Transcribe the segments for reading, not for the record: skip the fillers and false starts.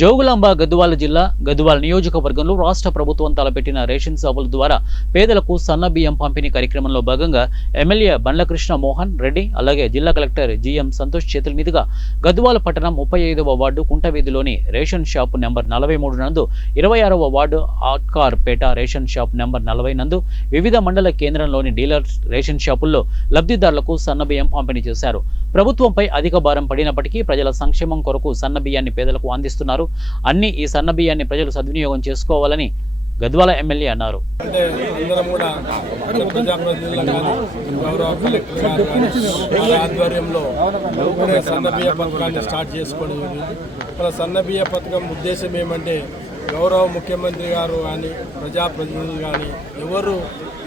జోగులాంబ గద్వాల జిల్లా గద్వాల నియోజకవర్గంలో రాష్ట్ర ప్రభుత్వం తలపెట్టిన రేషన్ షాపుల ద్వారా పేదలకు సన్న బియ్యం పంపిణీ కార్యక్రమంలో భాగంగా ఎమ్మెల్యే బండ్లకృష్ణ మోహన్ రెడ్డి అలాగే జిల్లా కలెక్టర్ జిఎం సంతోష్ చేతుల మీదుగా గద్వాల పట్టణం 35వ వార్డు కుంటవీధిలోని రేషన్ షాపు నెంబర్ 43 నందు 26వ వార్డు ఆట్కార్ పేట రేషన్ షాప్ నెంబర్ 40 నందు వివిధ మండల కేంద్రంలోని డీలర్ రేషన్ షాపుల్లో లబ్ధిదారులకు సన్న బియ్యం పంపిణీ చేశారు. ప్రభుత్వంపై అధిక భారం పడినప్పటికీ ప్రజల సంక్షేమం కొరకు సన్న బియ్యాన్ని పేదలకు అందిస్తున్నారు. అన్ని ఈ సన్న బియ్యాన్ని ప్రజలు సద్వినియోగం చేసుకోవాలని గద్వాల ఎమ్మెల్యే అన్నారు. సన్న బియ్య పథకం ఉద్దేశం ఏమంటే గౌరవ ముఖ్యమంత్రి గారు కానీ ప్రజాప్రతినిధులు కానీ ఎవరు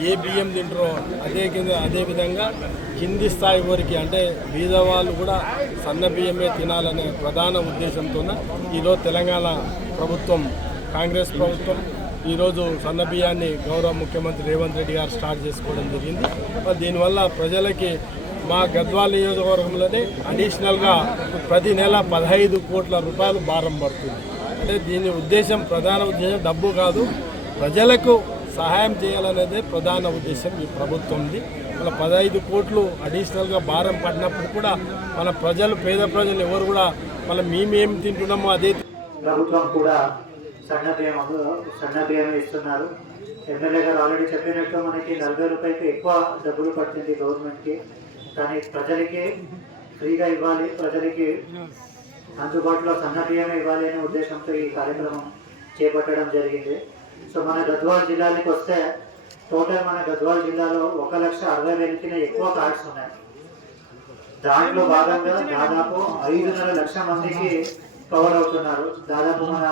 ఏ బియ్యం తింటారో అదే విధంగా కింది స్థాయి వరకు అంటే బీదవాళ్ళు కూడా సన్న బియ్యమే తినాలనే ప్రధాన ఉద్దేశంతో ఈరోజు తెలంగాణ ప్రభుత్వం కాంగ్రెస్ ప్రభుత్వం ఈరోజు సన్న బియ్యాన్ని గౌరవ ముఖ్యమంత్రి రేవంత్ రెడ్డి గారు స్టార్ట్ చేసుకోవడం జరిగింది. దీనివల్ల ప్రజలకి మా గద్వాల నియోజకవర్గంలోనే అడిషనల్గా ప్రతి నెల 15 కోట్ల రూపాయలు భారం పడుతుంది. అంటే దీని ఉద్దేశం ప్రధాన ఉద్దేశం డబ్బు కాదు, ప్రజలకు సహాయం చేయాలనేదే ప్రధాన ఉద్దేశం ఈ ప్రభుత్వంది. మన 15 కోట్లు అడిషనల్గా భారం పడినప్పుడు కూడా మన ప్రజలు పేద ప్రజలు ఎవరు కూడా మేమేం తింటున్నామో అదే ప్రభుత్వం కూడా సన్న బియ్యం ఇస్తున్నారు. ఎమ్మెల్యే గారు ఆల్రెడీ చెప్పినట్టు మనకి 40 రూపాయలకి ఎక్కువ డబ్బులు పడుతుంది గవర్నమెంట్కి, కానీ ప్రజలకి ఫ్రీగా ఇవ్వాలి, ప్రజలకి అందుబాటులో సన్న బియ్యం ఇవ్వాలి అనే ఉద్దేశంతో ఈ కార్యక్రమం చేపట్టడం జరిగింది. సో మన గద్వాల జిల్లాకి వస్తే టోటల్ మన గద్వాల జిల్లాలో 1,60,000 ఎక్కువ కార్డ్స్ ఉన్నాయి. దాంట్లో భాగంగా దాదాపు 5.5 లక్షల మందికి కవర్ అవుతున్నారు. దాదాపు మన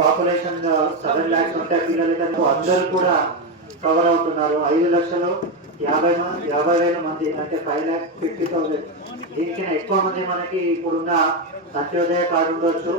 పాపులేషన్ 7 lakhs ఉంటే పిల్లలకి అందరూ కూడా కవర్ అవుతున్నారు. 5,50,000 మంది అంటే 5,50,000. దీనికన్నా ఎక్కువ మంది మనకి ఇప్పుడున్న అంత్యోదయ కార్డు ఉండొచ్చు.